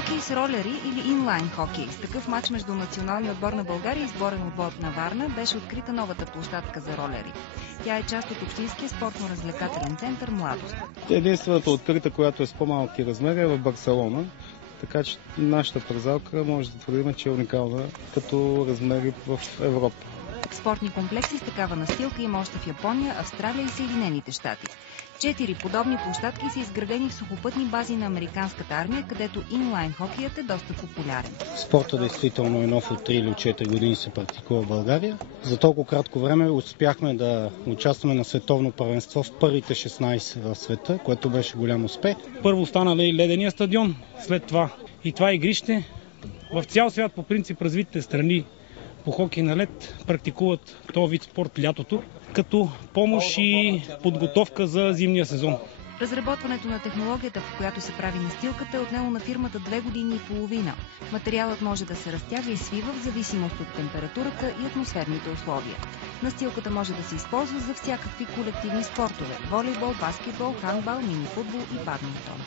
Хокей с ролери или инлайн хокей. С такъв матч между националния отбор на България и сборен отбор на Варна беше открита новата площадка за ролери. Тя е част от общинския спортно-развлекателен център «Младост». Единствената открита, която е с по-малки размери, е в Барселона. Така че нашата парзалка може да твърдим, че е уникална като размери в Европа. Спортни комплекси с такава настилка има още в Япония, Австралия и Съединените щати. 4 подобни площадки са изградени в сухопътни бази на американската армия, където инлайн хокеят е доста популярен. Спортът действително е нов от 3 или 4 години се практикува в България. За толкова кратко време успяхме да участваме на световно първенство в първите 16 в света, което беше голям успех. Първо стана ледения стадион, след това и това игрище. В цял свят по принцип развитите страни по хокей на лед практикуват този вид спорт лятото, като помощ и подготовка за зимния сезон. Разработването на технологията, в която се прави настилката, е отнело на фирмата 2 години и половина. Материалът може да се разтяга и свива в зависимост от температурата и атмосферните условия. Настилката може да се използва за всякакви колективни спортове – волейбол, баскетбол, хандбал, мини-футбол и бадминтон.